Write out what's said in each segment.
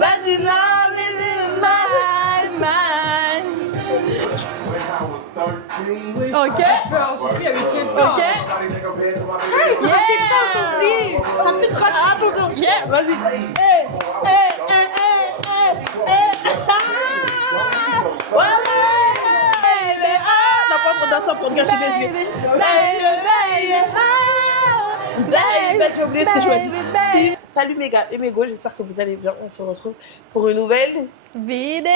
Vas-y, love is mine. Ok. Ok. Yeah. Vas-y. On n'a pas pour danser pour te cacher les yeux. J'ai oublié ce que je m'as dit. Salut mes gars et mes go, j'espère que vous allez bien. On se retrouve pour une nouvelle vidéo.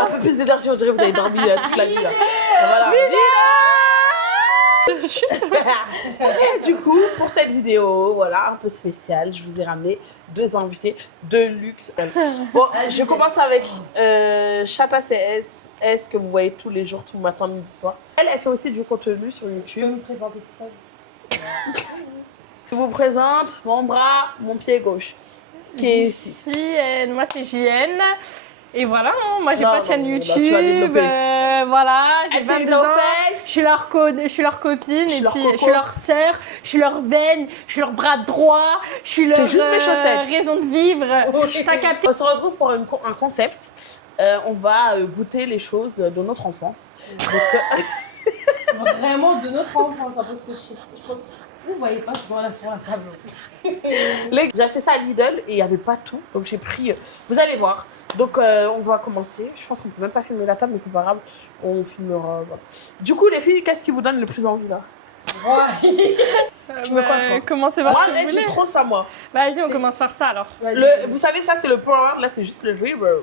Un peu plus d'énergie, on dirait que vous avez dormi toute la nuit. Là. Voilà. Et du coup, pour cette vidéo, voilà, un peu spéciale, je vous ai ramené deux invités de luxe. Bon, je commence avec Chata CS, que vous voyez tous les jours, tout le matin, midi, soir. Elle fait aussi du contenu sur YouTube. Tu peux me présenter tout seul. Je vous présente mon bras, mon pied gauche, qui est ici. JN, moi c'est JN. Et voilà, moi j'ai pas de chaîne là, tu vas YouTube, développer. voilà, j'ai Elle, c'est 22 ans, Face. je suis leur copine, Je suis et leur puis coco. je suis leur sœur, je suis leur veine, je suis leur bras droit, je suis leur T'es juste mes chaussettes. raison de vivre. T'as capté? On se retrouve pour un concept. On va goûter les choses de notre enfance. Donc, Vraiment de notre enfance, hein, parce que je pense. Vous voyez pas, je vois là sur la table. j'ai acheté ça à Lidl et il n'y avait pas tout. Donc j'ai pris. Vous allez voir. Donc on va commencer. Je pense qu'on peut même pas filmer la table, mais c'est pas grave. On filmera. Voilà. Du coup, les filles, qu'est-ce qui vous donne le plus envie là? Tu veux quoi, toi? Commencez par Moi, ce que vous j'ai voulez. trop ça, moi. Vas-y, on commence par ça alors. Vous savez, ça c'est le Powerade. Là, c'est juste le River.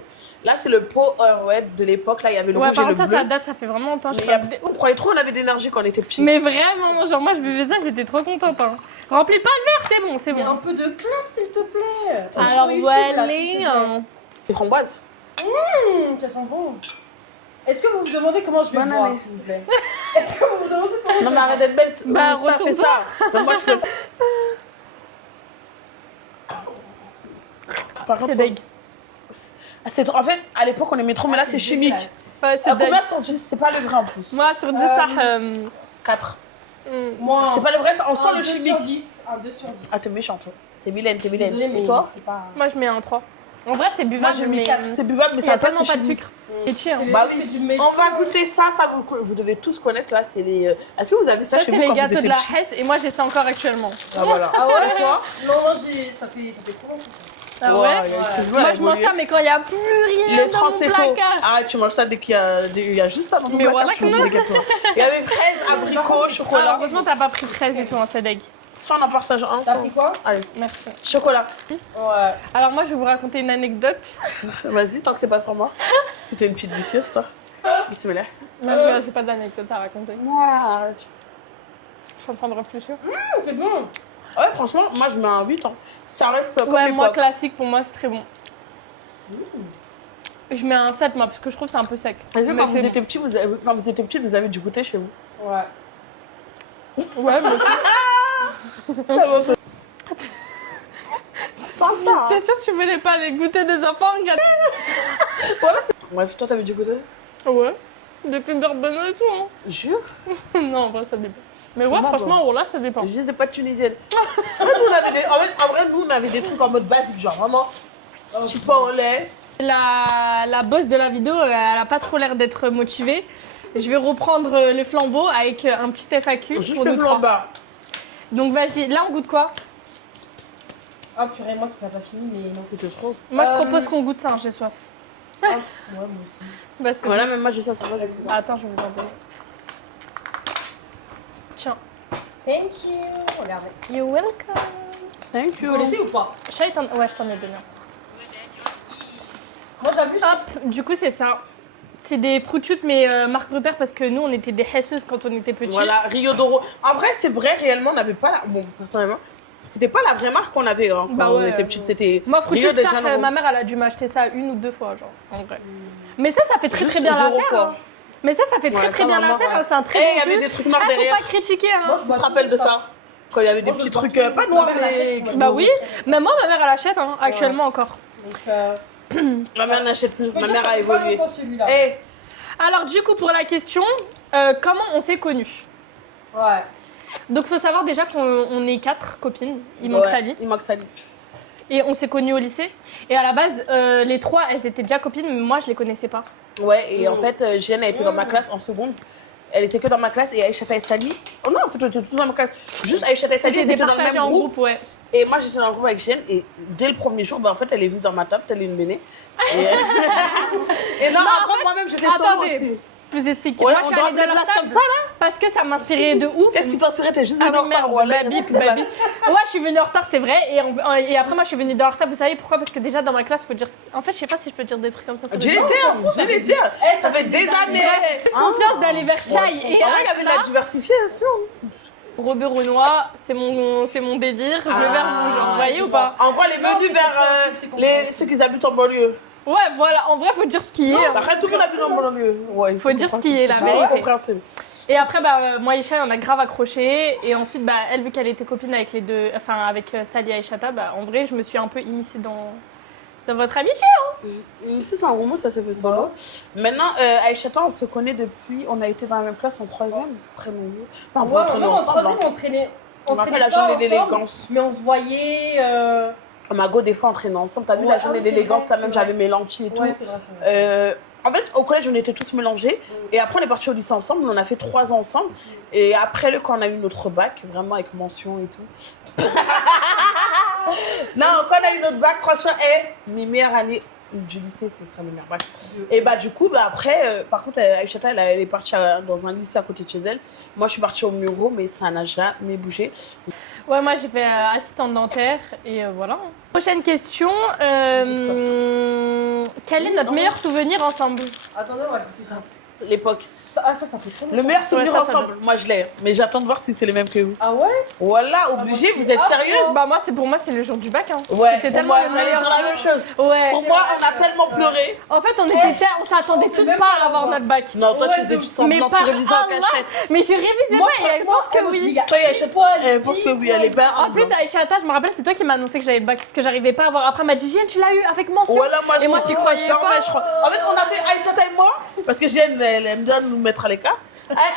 Là, c'est le Powerade de l'époque. Là, il y avait le Ouais, rouge et par le contre, bleu. ça date, ça fait vraiment longtemps. Mais on croyait trop, on avait d'énergie quand on était petits. Mais vraiment, genre moi je buvais ça, j'étais trop contente. Hein. Remplis pas le verre, c'est bon, c'est Mais un bon. peu de classe, s'il te plaît. Alors, Sur YouTube, voilà, là, s'il te plaît. C'est framboise. Ça sent bon. Est-ce que vous vous demandez comment je vais Bonne boire, année. s'il vous plaît? Est-ce que vous vous demandez comment Non, mais arrête d'être bête. Bah, ça fait retourne-toi. ça. Non, moi, je fais. Par C'est deg. En fait, à l'époque, on aimait trop, mais là, c'est chimique. Ouais, c'est deg. Combien sur 10? C'est pas le vrai en plus. Moi sur 10, ça. 4. Moi, C'est pas le vrai, on sent un le 2 chimique. sur 10. Un 2 sur 10. Ah, t'es méchante, toi. T'es vilaine, t'es vilaine. Désolée, mais Et toi? c'est pas. Moi je mets un 3. En vrai, c'est Moi, buvable, j'ai mis mais. 4. C'est buvable, mais Il y a ça tellement passe, pas c'est de chimique. sucre. C'est chiant. C'est Bah le oui. fait du méchant. On va goûter ça, vous devez tous connaître là, c'est les. Est-ce que vous avez ça Ça, chez c'est vous les quand vous gâteaux étiez de la petits? Hesse et moi j'ai ça encore actuellement. Ah voilà. Ah ouais, Et toi? Non, moi, ça fait trop longtemps. Ah Ouais, ouais? excuse-moi, Moi elle je mange évolue. ça, mais quand il n'y a plus rien Les dans 30 mon c'est faux. placard. Arrête, tu manges ça dès qu'il y a juste ça dans ton Mais placard, voilà tu que manges non. des gâteaux. Il y avait fraises, abricots, Ah, chocolat. heureusement, t'as pas pris 13 et tout, hein, c'est deg. Ça, on en partage un. T'as ça. pris quoi? Allez, Merci. chocolat. Ouais. Alors, moi je vais vous raconter une anecdote. Vas-y, tant que c'est pas sur moi. C'était une petite vicieuse, toi. Bismillah. Moi, j'ai pas d'anecdote à raconter. Arrête. Je suis en train de réfléchir. C'est bon. Ouais, franchement, moi je mets un 8 ans. Ça reste comme Ouais, moi l'époque. classique, pour moi c'est très bon. Je mets un 7 moi parce que je trouve que c'est un peu sec. Est-ce que Mais quand vous c'est étiez petit, vous avez du goûter chez vous? Ouais. bon. Ouais, mais t'es sûr que tu voulais pas les goûter des enfants? Regarde. Voilà, bref, toi t'avais du goûter? Ouais. Des Kinder Bueno et tout, hein. Jure? Non, en vrai, ça dépend. Mais C'est ouais, marrant. franchement, oh là, ça dépend. Juste des pâtes tunisiennes. En vrai, nous on avait des trucs en mode basique, genre vraiment petit pain au lait. La boss de la vidéo, elle a pas trop l'air d'être motivée. Je vais reprendre le flambeau avec un petit FAQ Juste pour le nous blanc trois. bas. Donc vas-y, là on goûte quoi? Ah, purée, moi qui n'ai pas fini, mais non. C'était trop. Moi je propose qu'on goûte ça, hein, j'ai soif. Ouais, moi aussi. Bah c'est Voilà, bon. même moi j'ai ça sur moi, j'ai fait ça. Attends, je vais vous en donner. Tiens. Thank you. Regardez. You're welcome. Thank Vous you. connaissez ou pas? Ouais, je t'en ai donné un. Moi, j'abuse. Hop, du coup c'est ça. C'est des fruits chutes mais marque repère parce que nous on était des hesseuses quand on était petits. Voilà, Rio d'Oro. En vrai, c'est vrai, réellement, on n'avait pas la. Bon, personnellement, c'était pas la vraie marque qu'on avait hein, quand Bah on ouais, était petite. C'était. Moi, fruits Rio chutes, de Janeiro. ma mère elle a dû m'acheter ça 1 ou 2 fois, genre, en vrai. Mais ça fait très Juste très bien 0 l'affaire. fois. Hein. Mais ça fait très Ouais, très ça, bien maman, l'affaire, ouais. hein, c'est un très Eh, bon il y avait jus. des trucs noirs Ah, faut derrière. pas critiquer, hein. Moi, Tu te rappelles de ça? Quand il y avait des Moi, je petits bois trucs, tout. pas noirs, Ma mère mais. l'achète, Bah oui, mais moi ma mère elle achète hein, actuellement encore. Donc, Ma mère n'achète plus, je peux ma dire mère que a ça fait pas évolué. longtemps, celui-là. Eh, Alors du coup pour la question, comment on s'est connus? Ouais. Donc faut savoir déjà qu'on est 4 copines, il manque ouais, Sally. Il manque Sally. Et on s'est connus au lycée. Et à la base, les trois, elles étaient déjà copines, mais moi, je les connaissais pas. Ouais, et en fait, Jeanne a été dans ma classe en seconde. Elle était que dans ma classe et Aïchata et Sally. Oh non, en fait, on était tous dans ma classe. Juste Aïchata et Sally, C'était étaient dans le départagé même en groupe. groupe, ouais. Et moi, j'étais dans le groupe avec Jeanne. Et dès le premier jour, bah, en fait, elle est venue dans ma table, telle une béné. Et, et non, après, moi-même, j'étais solo Attendez, aussi. je vous explique. Ouais, Moi, je on suis doit allée mettre dans leur place comme table ça, là. parce que ça m'inspirait de ouf. Qu'est-ce qui t'inspirait? T'es juste Ah venue en oui, retard. merde, Voilà. bah, bip, bah, bip. Ouais, je suis venue en retard, c'est vrai. Et après, moi, je suis venue dans leur table. Vous savez pourquoi? Parce que déjà, dans ma classe, faut dire. En fait, je sais pas si je peux dire des trucs comme ça. Sur J'ai les- été, ça fait des années. Plus confiance d'aller vers Shai et En vrai, il y avait de la Asna. diversification. Robert Renoir, c'est mon délire. Je vais vers mon genre. Vous voyez ou pas? En vrai, elle est venue vers ceux qui habitent en banlieue. Ouais, voilà. En vrai, faut dire ce qui est. Après, tout le monde habite en banlieue. Ouais, Faut dire ce qui est, la vérité. vérité. Compréhensible. Et après, bah, moi et Shai, on a grave accroché. Et ensuite, bah, elle, vu qu'elle était copine avec les deux, enfin, avec Sally et Aïchata, bah, en vrai, je me suis un peu immiscée dans votre amitié. Ici, c'est un moment, ça s'est fait solo. Maintenant, Aïchata, on se connaît depuis. On a été dans la même classe en troisième. Très nombreux. Enfin, on traînait en ensemble. troisième, on traînait. On On a fait traînait la pas journée ensemble, d'élégance. mais on se voyait. Mago, des fois, on traînait ensemble. T'as vu Ouais, la journée ah oui, c'est d'élégance, vrai, là même, c'est vrai. j'avais mes lentilles et tout. Ouais, c'est vrai, c'est vrai. En fait, au collège, on était tous mélangés. Et après, on est partis au lycée ensemble. On a fait 3 ans ensemble. Et après, quand on a eu notre bac, vraiment avec mention et tout. Non, quand on a eu notre bac, franchement, mes meilleures années du lycée, ce sera mes meilleures bacs. Et bah, du coup, bah, après, par contre, Aïchata, elle est partie dans un lycée à côté de chez elle. Moi, je suis partie au Muro, mais ça n'a jamais bougé. Ouais, moi j'ai fait assistante dentaire et voilà. Prochaine question. Quel est notre meilleur souvenir ensemble? Attendez, on va dire ça. L'époque. Ah, ça fait trop longtemps. Le meilleur souvenir Ouais, ça, ça ensemble, moi je l'ai. Mais j'attends de voir si c'est les mêmes que vous. Ah ouais? Voilà, obligé, vous êtes sérieuse? Bah moi c'est le jour du bac. Hein. Ouais, C'était pour tellement moi, le j'allais meilleur. dire la même chose. Ouais. Pour moi, on a tellement pleuré. En fait on s'attendait toutes même pas pas à avoir avoir. notre bac. Non, toi, Ouais, tu faisais de- du Mais semblant, par tu révisais en Allah, cachette. mais je révisais Moi, pas et elle pense que oui. Toi, Aïchata, elle pense que oui, elle est pas. En plus, Aïchata, je me rappelle, c'est toi qui m'as annoncé que j'avais le bac parce que j'arrivais pas à avoir. Après, elle m'a dit, Jeanne, tu l'as eu avec mention. Voilà, moi, Et moi, j'y croyais je dormais, pas. je crois. En fait, on a fait Aïchata et moi, parce que Jeanne, elle aime bien nous mettre à l'écart.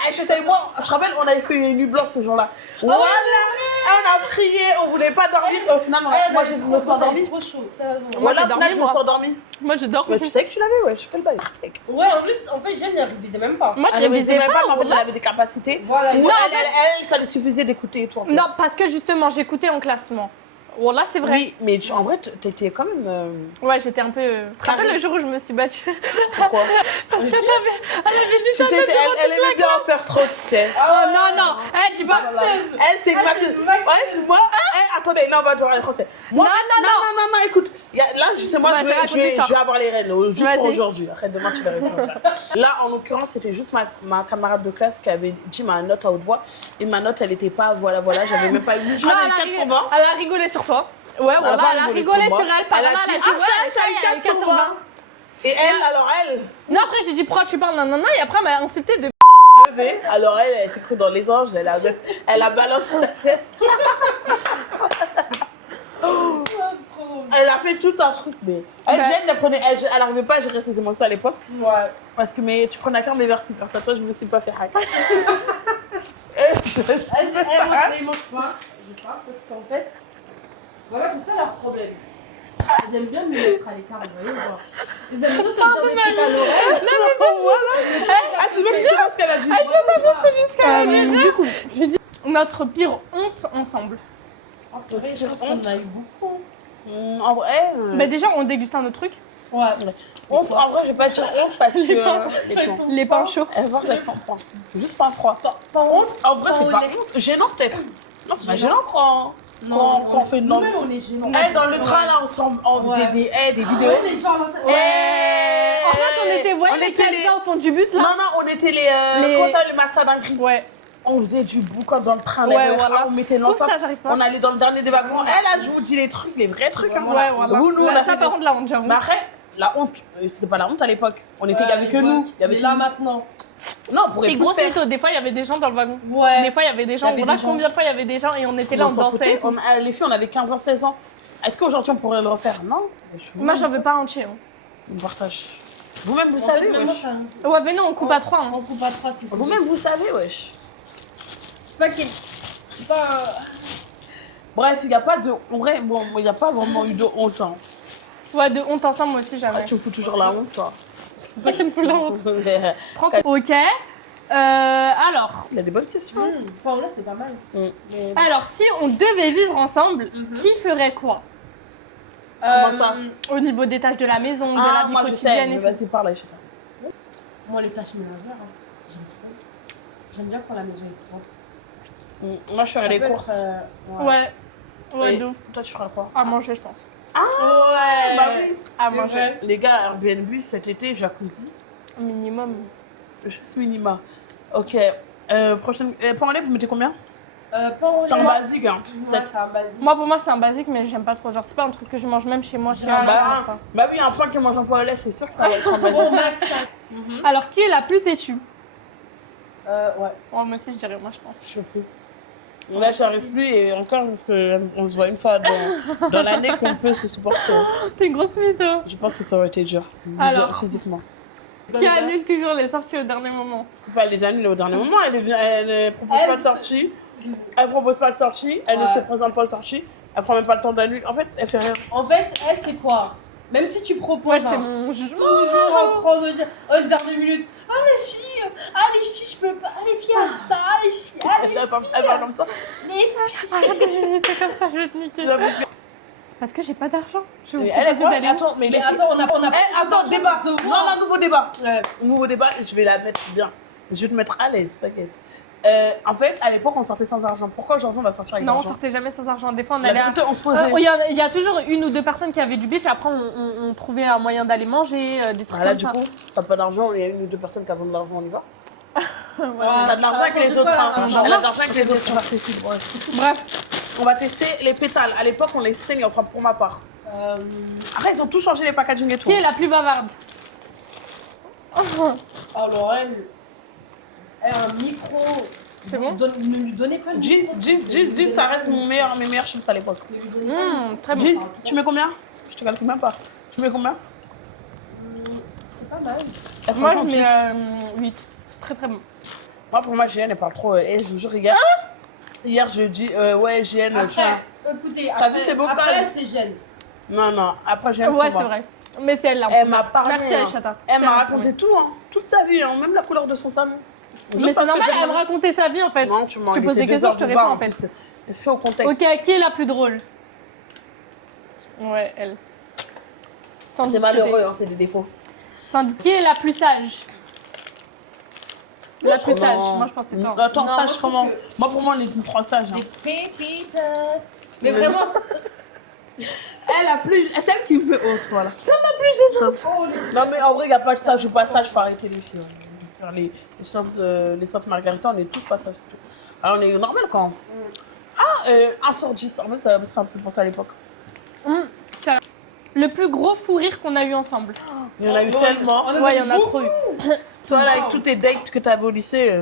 Aïchata et moi, je te rappelle, on avait fait une nuit blanche ce jour-là. Voilà, on a prié, on voulait pas dormir. Et au final, moi, je me suis endormie. Trop chaud, sérieusement. Voilà, j'ai au final, dormi, je me moi. suis endormie. Moi, je dors. Mais tu sais que tu l'avais, ouais, je suis quel bail. Ouais, en plus, en fait, Jeanne, elle révisait même pas. Moi, je Elle révisait révisais même pas. pas, mais en fait, Wallah. elle avait des capacités. Voilà, Ou Non, elle, ça lui suffisait d'écouter et tout. en Non, classe. parce que justement, j'écoutais en classement. Voilà, c'est vrai. Oui, mais en vrai, t'étais quand même. Ouais, j'étais un peu. Tu te rappelles le jour où je me suis battue? Pourquoi? Parce que elle avait dit Tu sais, elle aimait bien en faire trop, tu sais. Oh non, non, eh, dis pas. Elle, c'est une maxeuse. Ouais, moi, attendez, non, on va devoir aller français. Moi, Non, non, écoute. Là, je sais, moi, Vas-y, raconte je vais l'histoire. avoir les rênes, juste pour Vas-y. aujourd'hui. Après, demain, tu vas répondre. Là, en l'occurrence, c'était juste ma camarade de classe qui avait dit ma note à haute voix. Et ma note, elle était pas, voilà, j'avais même pas eu. Je Non, crois elle qu'elle a avait 420. elle a rigolé sur toi. Ouais, voilà, elle a rigolé sur elle. Par là, elle a dit, ouais, t'as eu 420. Et elle, alors elle, Non, après, j'ai dit, pourquoi tu parles, nanana, et après, elle m'a insulté de. levée. Alors elle s'est crue dans les anges. Elle a balancé la chaise. Elle a fait tout un truc, mais elle, elle arrivait pas à gérer ses émotions à l'époque. Ouais. Parce que tu prenais à cœur, mais merci, grâce à toi, je me suis pas fait hack. Elle mange pas. Je pas, parce qu'en fait, voilà, c'est ça leur problème. Ils aiment bien me mettre à l'écart, vous voyez, genre. Ils aiment bien se dire des trucs à l'oreille. Ah, c'est même, je sais pas ce qu'elle a dit. Du coup, j'ai dit notre pire honte ensemble. Oh, purée, je pense qu'on a eu beaucoup. En vrai, Bah, déjà, on dégustait un autre truc. Ouais. honte, en vrai, je vais pas dire honte parce que. Les plans. Les pains chauds. Elle va avec son point. Juste pas froid. Honte, en vrai, c'est pas honte. Gênant, peut-être. Non, c'est pas gênant quand on fait de l'envie. Nous-mêmes, on est gênants. Dans le train, là, on faisait des vidéos. Ouais, les gens, là, c'est... En fait, on était, voyez, les Canadiens au fond du bus, là. Non, on était les... Comment ça, le master d'un gris. Ouais. On faisait du boucan dans le train, Ouais, les voilà. on mettait Tout l'ensemble. ça, j'arrive pas. On allait dans le dernier des wagons. Eh là, je vous dis les trucs, les vrais trucs. Hein. Ouais, voilà. Vous, nous, on a Ça, fait par contre, la honte, j'avoue. Mais après, la honte, c'était pas la honte à l'époque. On était il y avait que nous. Il y avait Mais que là, nous. maintenant. Non, on pourrait Des plus grosses faire. mythos. Des fois, il y avait des gens dans le wagon. Ouais. Des fois, il y avait des gens. Il y avait Voilà des gens. combien de fois il y avait des gens et on était là, on s'en dansait. foutait. et tout. Les filles, on avait 15 ans, 16 ans. Est-ce qu'aujourd'hui, on pourrait le refaire? Non. Moi, j'en veux pas un entier. Hein. On partage. Vous-même, vous En fait, savez, même wesh. moi, Ouais, mais non, on coupe à 3. Hein. on coupe à 3, c'est Vous-même, vous savez, wesh. C'est pas qu'il... C'est pas... Bref, il n'y a pas de. En vrai, bon, il n'y a pas vraiment eu de honte. Hein. Ouais, de honte ensemble, moi aussi, Ah, jamais. tu me fous toujours la honte, toi. C'est toi qui me fous la honte. Ok. Alors, Il a des bonnes questions. Enfin, là, c'est pas mal. Mais... alors, si on devait vivre ensemble, qui ferait quoi? Comment ça? Au niveau des tâches de la maison, de la Ah, vie moi je sais, quotidienne mais et tout. vas-y, parle, Aïchata. Moi, les tâches ménagères, hein, j'aime trop. J'aime bien quand la maison est propre. Moi je ferais Ça les peut courses. être, Ouais. Ouais, Et de ouf. toi, tu ferais quoi? À manger, je pense. Ouais. Bah oui. À C'est manger. vrai. Les gars, Airbnb cet été, jacuzzi, Minimum. juste minima. Ok. Prochaine. Pour vous mettez combien? Pas en C'est en lait. basique, hein. Ouais, c'est un basique. Moi, pour moi, c'est un basique, mais j'aime pas trop. Genre, c'est pas un truc que je mange même chez moi. Bah oui, un point qui mange un peu au lait, c'est sûr que ça va être en Au basique. max 5. Alors, qui est la plus têtue? Ouais. Oh, moi aussi, je dirais moi, je pense. Je sais plus. Là, j'arrive plus et encore parce qu'on se voit une fois dans l'année qu'on peut se supporter. T'es une grosse mytho. Je pense que ça aurait été dur, Alors. physiquement. Qui annule toujours les sorties au dernier moment? C'est pas les annuler au dernier moment, elle ne propose pas de sortie. Elle propose pas de sortie, elle ne Ouais. se présente pas aux sorties, elle prend même pas le temps d'annuler. En fait, elle fait rien. En fait, elle, c'est quoi? Même si tu proposes, Ouais, c'est hein, mon jeu. toujours en prendre de dire, oh, dernière minute, les filles, je peux pas, les filles, ça, les filles, Elle parle comme ça. les filles. Arrête, t'es comme ça, je vais te niquer. Parce que- Parce que j'ai pas d'argent. Je vais vous Elle est proposer quoi? d'aller où? Attends, mais Mais les filles. attends, on a Attends, débat. Non, non, nouveau débat. Ouais. Nouveau débat, je vais la mettre bien. Je vais te mettre à l'aise, t'inquiète. En fait, à l'époque, on sortait sans argent. Pourquoi aujourd'hui on va sortir avec Non, on l'argent? sortait jamais sans argent. Des fois, on La allait. vérité, on se posait. Il y a toujours une ou deux personnes qui avaient du bif et après, on trouvait un moyen d'aller manger, des trucs Voilà, comme du ça. coup, t'as pas d'argent, il y a une ou deux personnes qui ont de l'argent, on y va. Ouais. T'as de l'argent avec les autres, hein. Elle a de l'argent avec les autres, c'est accessible. Bref, On va tester les pétales. À l'époque, on les saigne, enfin pour ma part. Après, ils ont tout changé les packaging et tout. qui est la plus bavarde? Alors, elle a un micro. C'est bon? Ne lui donnez pas le micro. Gis, ça reste mes meilleurs chips à l'époque. Ne lui donnez pas le micro. Très bon. Gis, tu mets combien? Je te calcule même pas. Tu mets combien? C'est pas mal. Moi, je Franchement, mets Gis. 8. C'est très très bon. Moi, pour moi, GN, elle parle trop. Je vous jure, hier, hier je dis, ouais, GN, tu vois. Après, écoutez, T'as vu, c'est beau après, calme. c'est gêne. Non, non, après, GN, Ouais, c'est c'est moi. vrai. Mais c'est elle là. Elle m'a parlé. Merci, hein. Aïchata. Elle m'a raconté tout, hein. Toute sa vie, hein. Même la couleur de son salon. Mais Juste c'est parce que normal, j'aime elle me bien. racontait sa vie en fait. Non, tu m'en Tu poses des questions, je te réponds en fait. Fais au contexte. Ok, qui est la plus drôle? Ouais, elle. Sans C'est discuter. malheureux, hein, c'est des défauts. Sans dis- Qui est la plus sage? La plus Non. sage, moi je pense que c'est toi. Attends, Non, sage moi, comment? je trouve Moi, pour moi, on est trois sages. Hein. Des pépitas. Mais vraiment, Elle a plus. C'est celle qui me fait autre, voilà. C'est la plus gênante. oh, Non, mais en vrai, il n'y a pas de sage ou pas sage, faut arrêter les filles. Faire les saintes margaritas, on est tous pas sages. c'est tout. Alors, on est normal quand même. Ah, 1 sur 10. En fait, ça me fait penser à l'époque. C'est le plus gros fou rire qu'on a eu ensemble. Il y en a eu tellement. Ouais, il y en a trop eu. Toi, là, avec tous tes dates que t'avais au lycée.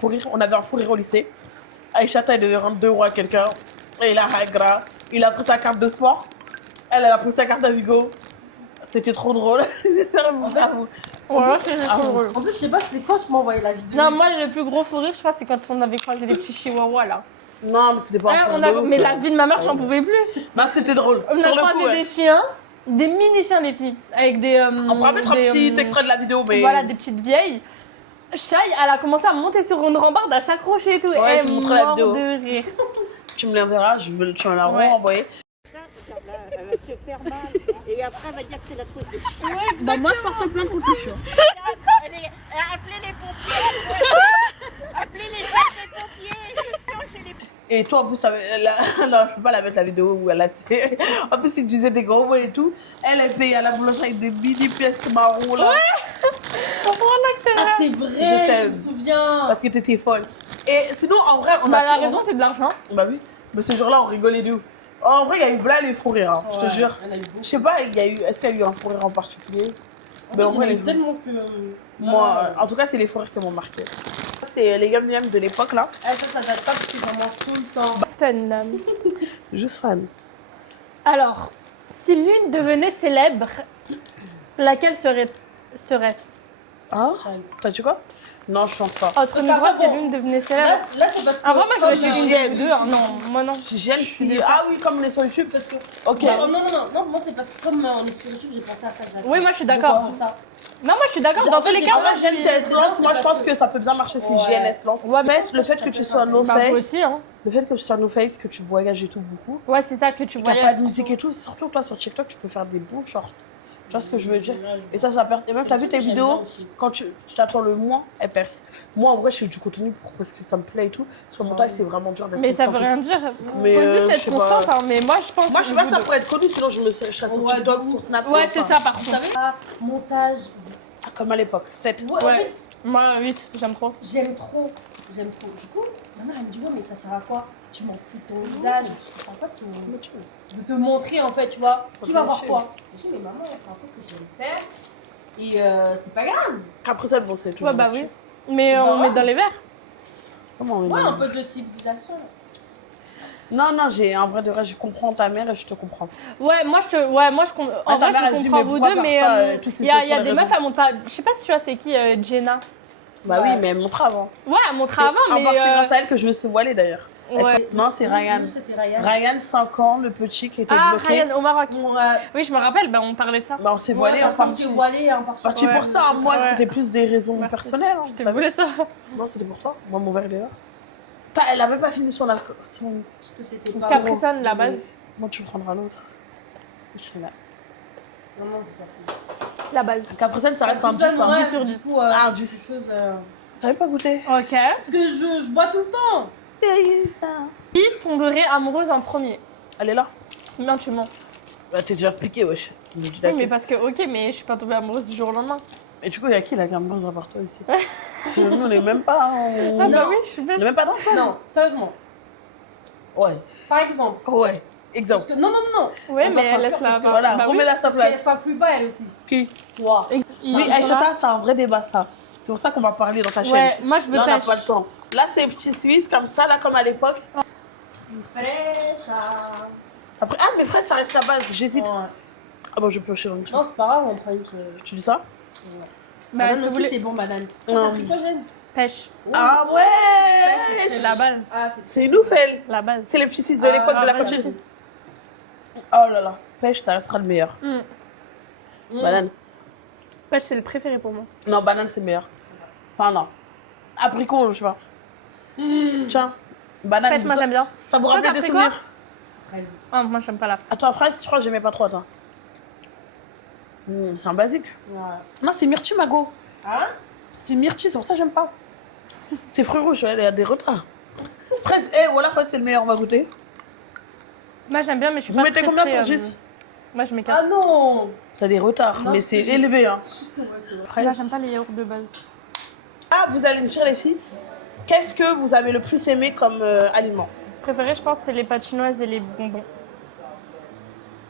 Fou rire, on avait un fou rire au lycée. Aïchata, elle devait rendre 2 euros à quelqu'un. Et il a Hagra. Il a pris sa carte de sport. Elle a pris sa carte à Vigo. C'était trop drôle. Bravo. Ouais, c'est Ah, trop drôle. En plus, je sais pas, c'est quand tu m'as envoyé la vidéo. Non, moi le plus gros fou rire, je crois, c'est quand on avait croisé les petits chihuahuas là. Non, mais c'était pas Ah, un fou rire. mais la vie de ma mère, j'en pouvais plus. Non, c'était drôle. On Sur a le croisé coup, des chiens, des mini chiens les filles, avec des. On pourra mettre un des, petit extrait de la vidéo, mais. Voilà, des petites vieilles. Shai, elle a commencé à monter sur une rambarde, à s'accrocher et tout. Ouais, et je elle vous montrerai la mord vidéo. de rire. Tu me l'enverras, tu me l'as Ouais. renvoyé. Elle va se faire mal et après elle va dire que c'est la trousse de chien. Bah, moi, je porte plein contre les chiens. Appelez les pompiers. Appelez les pompiers. Et toi, en plus, non, je peux pas la mettre la vidéo où elle a. En plus, il disait des gros mots et tout. Elle est payée à la boulangerie avec des mini pièces marron là. Voilà que c'est Ah, vrai. c'est vrai, Je t'aime. me souviens. Parce que t'étais folle. Et sinon, en vrai, on Bah, a. la raison, c'est de l'argent. Bah oui. Mais ce jour-là, on rigolait de ouf. En vrai, il y a eu là les fous rires, hein, je te Ouais, jure. elle a eu beaucoup. Je sais pas, est-ce qu'il y a eu un fou rire en particulier? En Mais en fait, vrai, il y en a eu les- tellement que. Moi, en tout cas, c'est les fous rires qui m'ont marqué. C'est les yum yum de l'époque là. Ah, ça date pas parce que j'en mange tout le temps. Fun. Juste fan. Alors, si l'une devenait célèbre, laquelle serait-ce? Ah, t'as dit quoi? Non, je pense pas. Entre Parce nous trois, qu'après, c'est bon, l'une devenue Là, célèbre. là c'est parce que. En vrai, moi, j'aurais comme, dit l'une J'aime. des deux. Hein. Non, moi non. J'aime, je suis. Ah oui, comme on est sur YouTube. Parce que. Ok. Non, moi c'est parce que comme on est sur YouTube, j'ai pensé à ça. Oui, moi, je suis d'accord. Comme ça. Non, moi, je suis d'accord. Dans tous les cas, En vrai, moi, je suis- GNCS lance, moi je pense que ça peut bien marcher si Ouais. GNS lance. Ouais, Mais le fait que tu sois no Bah, vous face, aussi, hein. le fait que tu sois no face, que tu voyages et tout beaucoup, Ouais, c'est ça que tu qu'il n'y a voyages. pas de musique et tout, surtout toi sur TikTok, tu peux faire des bons shorts. Tu vois ce que je veux dire? Et ça perce. Et même, t'as vu tes vidéos, quand tu t'attends le moins, elles percent. Moi, en vrai, je fais du contenu parce que ça me plaît et tout. Sur le montage, c'est vraiment dur d'être Mais ça veut constant. rien dire. Faut Mais, juste je être sais constante. pas. Hein. Mais moi, je pense Moi, que je sais pas, vous ça deux- pourrait être connu, sinon je serais sur Ouais, TikTok, de sur ouf. Snap. Ouais, sur c'est Insta. ça, par Vous contre. savez, montage. Comme à l'époque. 7. Ouais, en Ouais. fait, Moi, 8, j'aime trop. j'aime trop. J'aime trop. Du coup, ma mère elle me dit ouais, mais ça sert à quoi? Tu montres plus ton visage et tout. Ça sert à quoi de te montrer en fait, tu vois? Qui va voir quoi? Je dis mais maman, c'est un truc que j'aime faire. Et c'est pas grave. Après ça, bon, c'est toujours. Ouais, bah là-dessus. oui. Mais Bah on ouais. met dans les verres. Comment on Ouais, est un peu de civilisation. Non, non, en vrai de vrai, je comprends ta mère et je te comprends. Ouais, moi je comprends. En ta vrai, mère, je elle dit, comprends mais vous pourquoi deux, faire mais ça, tout il c'est y a sur les des réseaux. meufs, elles montrent pas. Je sais pas si tu vois, c'est qui Jenna. Bah Ouais. oui, mais elle montre avant. Ouais, elle montre C'est avant, en mais. partie grâce à elle que je me suis voilée d'ailleurs. Elle Ouais. sort- Non, c'est Ryan. Nous, c'était Ryan. Ryan, 5 ans, le petit qui était Ah, bloqué. Ryan au Maroc. Bon, Oui, je me rappelle, bah, on parlait de ça. Bah, on s'est voilé ouais, ensemble. on s'est voilé en partie. Parti Ouais. pour ça, hein. Moi Ouais. c'était plus des raisons Merci. personnelles. Hein, Je vous te savez. voulais ça. Non, c'était pour toi. Moi, mon verre il est là. Elle avait pas fini son alcool. Parce que c'était Son pas cerveau. Capricone, la base. Bon, tu prendras l'autre. C'est là. Non, non, c'est pas cool. La base. Capricène, ça reste un 10. Capricène, Hein. ouais, 10 sur du 10. coup, Ah, quelque 10. chose, T'avais pas goûté? Ok. Parce que je bois tout le temps. Qui tomberait amoureuse en premier? Elle est là. Non, tu mens. Bah, t'es déjà piqué, wesh. Oui, mais parce que, ok, mais je suis pas tombée amoureuse du jour au lendemain. Et du coup, il y a qui là qui a un bronze à part toi ici? Nous, on est même pas. Ah, bah Non. oui, je suis On belle. est même pas dans ça. Non, sérieusement. Ouais. Par exemple. Ouais. Parce Exemple. que non, non, non. Ouais, On mais passe un laisse-la cœur parce que- avoir. Voilà, Bah oui. remets-la à sa Parce qu'elle place. s'inclut pas, elle aussi. Qui? Toi. Et- Oui, il sera- Aïchata, c'est un vrai débat ça. C'est pour ça qu'on va parler dans ta chaîne. Ouais, moi je veux Là, on n'a pêche. pas le temps. Là, c'est petit Suisse, comme ça, là, comme à l'époque. Fais ça. Après, ah, mais frère, ça reste la base. J'hésite. Ouais. Ah bon, je peux piocher dans le chat. Non, c'est pas grave, on prend une. Tu dis ça? Bah, Banane si vous aussi, voulez. c'est bon, banane. Non. C'est glycogène. Pêche. Ah ouais! C'est la base. Ah, C'est une nouvelle. La base. C'est les petits Suisses de l'époque de la vas-y. cantine. Oh là là. Pêche, ça restera le meilleur. Banane. Pêche, c'est le préféré pour moi. Non, banane, c'est le meilleur. Enfin, non. Abricot, je sais pas. Tiens. Banane. Pêche, moi j'aime bien. Ça vous Toi, rappelle t'as des pris quoi? souvenirs? Fraise. Ah, moi j'aime pas la fraise. Attends, fraise, je crois que j'aimais pas trop, attends. C'est un basique. Ouais. Non, c'est myrtille, Mago. Hein? C'est myrtille, c'est pour ça que j'aime pas. C'est fruits rouges, il y a des retards. Fraise, voilà, fraise, c'est le meilleur, on va goûter. Moi j'aime bien, mais je suis Vous pas mettez très, combien très, sur 10? Moi je mets 4. Ah non! T'as des retards, Non, mais c'est c'est- élevé, hein. Ouais, c'est vrai. Moi j'aime pas les yaourts de base. Ah, vous allez me dire, les filles, qu'est-ce que vous avez le plus aimé comme aliment? Préféré, je pense, c'est les pâtes chinoises et les bonbons.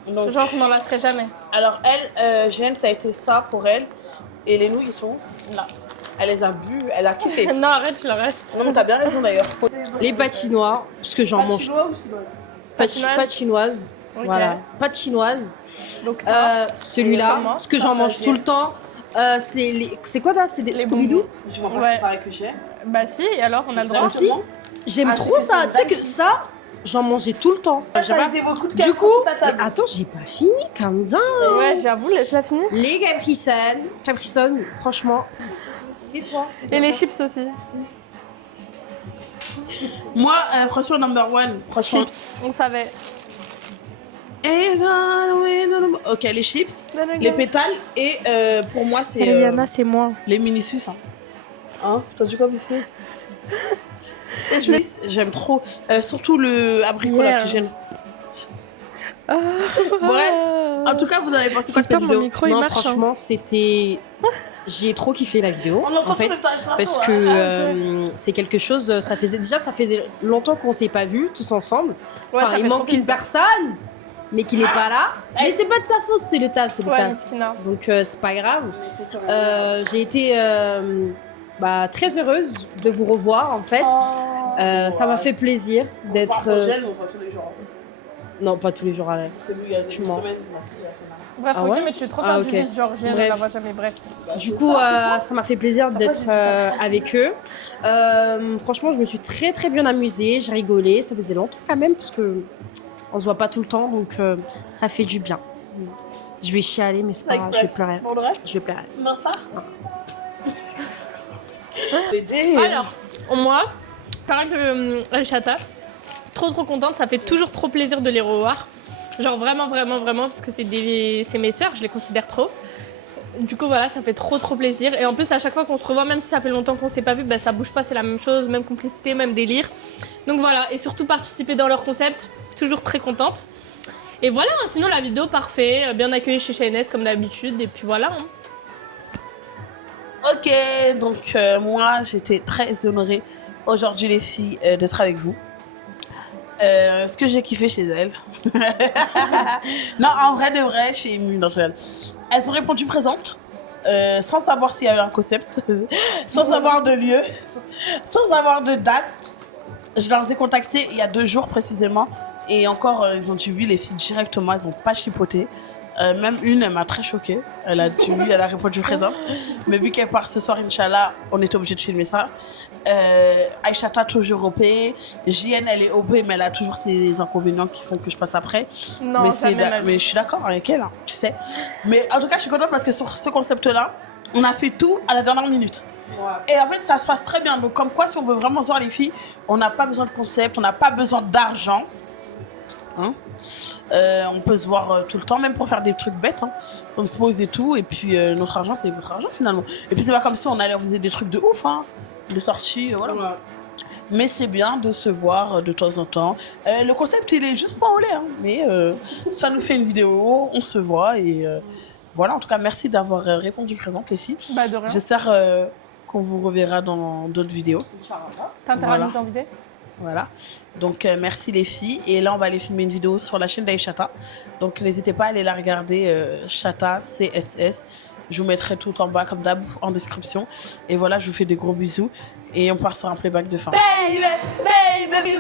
Donc, Genre, je m'en lasserai jamais. alors, elle, Jeanne, ça a été ça pour elle. Et les nouilles, ils sont là. Elle les a bu, elle a kiffé. Non, arrête, je le reste. Non, mais t'as bien raison d'ailleurs. Faut... Les pâtes chinoises, parce que j'en mange. chinois ou chinois? Pâtes chinoises. Ok. Voilà. Pâtes chinoises. Donc ça, Celui-là, Comment parce que j'en mange tout le temps. C'est quoi là? C'est des les Scooby-Doo. bonbons. Je vois pas, Ouais. c'est pareil que j'ai. Bah si, et alors, on a le droit. Exactement. J'aime Ah, trop c'est ça. une Tu sais dinguerie. que ça, j'en mangeais tout le temps. Ça a été vos coups de cœur Du coup, sur ta table. mais attends, j'ai pas fini. Calm down. Ouais, j'avoue, laisse-la finir. Les Capricène, franchement. Et toi? Et les chips aussi. Moi, franchement, number one. Franchement. Chips, on savait. Ok, les chips, les pétales. Et pour moi, c'est Rihanna, c'est moi. les mini-sus. Hein, t'as dit quoi, Vicious? C'est juste, j'aime trop. Surtout le abricot là Yeah. que j'aime. Bref, en tout cas, vous avez pensé quoi de cette J'espère mon vidéo? micro il Non, marche. hein. franchement, c'était. J'ai trop kiffé la vidéo, On l'entend en fait, pas, mais t'as un parce photo, que hein. c'est quelque chose. Ça fait longtemps qu'on s'est pas vus tous ensemble. Ouais, Enfin, ça il fait manque trop une personne, mais qui n'est pas là. Mais c'est pas de sa faute, c'est le taf, c'est le Ouais, taf. Miskina. Donc c'est pas grave. J'ai été très heureuse de vous revoir en fait. Oh. Ça m'a fait plaisir d'être. On parle pour Jeanne, on se voit tous les jours. Non, pas tous les jours. Allez. C'est lui, il y a une Tu semaine. mens. Bref, Ah ok, ouais mais tu es trop Ah, fan du ok. vice, genre, je Bref. la vois jamais, bref. Du coup, ça m'a fait plaisir d'être avec eux. Franchement, je me suis très très bien amusée. J'ai rigolé. Ça faisait longtemps quand même parce que on se voit pas tout le temps, donc ça fait du bien. Je vais chialer, mais c'est pas grave. Je vais pleurer. Pour le reste, Je vais pleurer. non, ça Bébé. Alors, moi, pareil que Aïchata, trop contente, ça fait toujours trop plaisir de les revoir. Genre vraiment, parce que c'est mes sœurs, je les considère trop. Du coup, voilà, ça fait trop plaisir. Et en plus, à chaque fois qu'on se revoit, même si ça fait longtemps qu'on s'est pas vu, bah, ça bouge pas, c'est la même chose, même complicité, même délire. Donc voilà, et surtout participer dans leur concept, toujours très contente. Et voilà, sinon la vidéo, parfait, bien accueillie chez Shayness comme d'habitude, et puis voilà. Hein. Ok, donc moi j'étais très honorée aujourd'hui les filles d'être avec vous. Ce que j'ai kiffé chez elles. Non, en vrai de vrai, je suis émue. Non, je rigole. Elles ont répondu présentes, sans savoir s'il y avait un concept, sans avoir de lieu, sans avoir de date. Je leur ai contacté il y a 2 jours précisément. Et encore, ils ont dit oui, les filles directement, elles n'ont pas chipoté. Même une, elle m'a très choquée. Elle a dit oui, elle a répondu présente. Mais vu qu'elle part ce soir, Inch'Allah, on était obligé de filmer ça. Aïchata, toujours OP. JN, elle est OP, mais elle a toujours ses inconvénients qui font que je passe après. Non, mais je suis d'accord avec elle, hein, tu sais. Mais en tout cas, je suis contente parce que sur ce concept-là, on a fait tout à la dernière minute. Ouais. Et en fait, ça se passe très bien. Donc, comme quoi, si on veut vraiment voir les filles, on n'a pas besoin de concept, on n'a pas besoin d'argent. Hein, on peut se voir tout le temps, même pour faire des trucs bêtes. Hein. On se pose et tout, et puis notre argent, c'est votre argent finalement. Et puis c'est pas comme si on faisait des trucs de ouf, hein, de sortie, voilà. Ouais. Mais c'est bien de se voir de temps en temps. Le concept, il est juste pas au lait, hein, mais ça nous fait une vidéo, on se voit et voilà. En tout cas, merci d'avoir répondu présente, les filles. Bah, de rien. J'espère qu'on vous reverra dans d'autres vidéos. T'as intérêt à nous inviter ? Voilà, donc merci les filles. Et là on va aller filmer une vidéo sur la chaîne d'Aïchata. Donc n'hésitez pas à aller la regarder, Chata CSS. Je vous mettrai tout en bas comme d'hab en description. Et voilà, je vous fais des gros bisous. Et on part sur un playback de fin. Baby, baby, baby,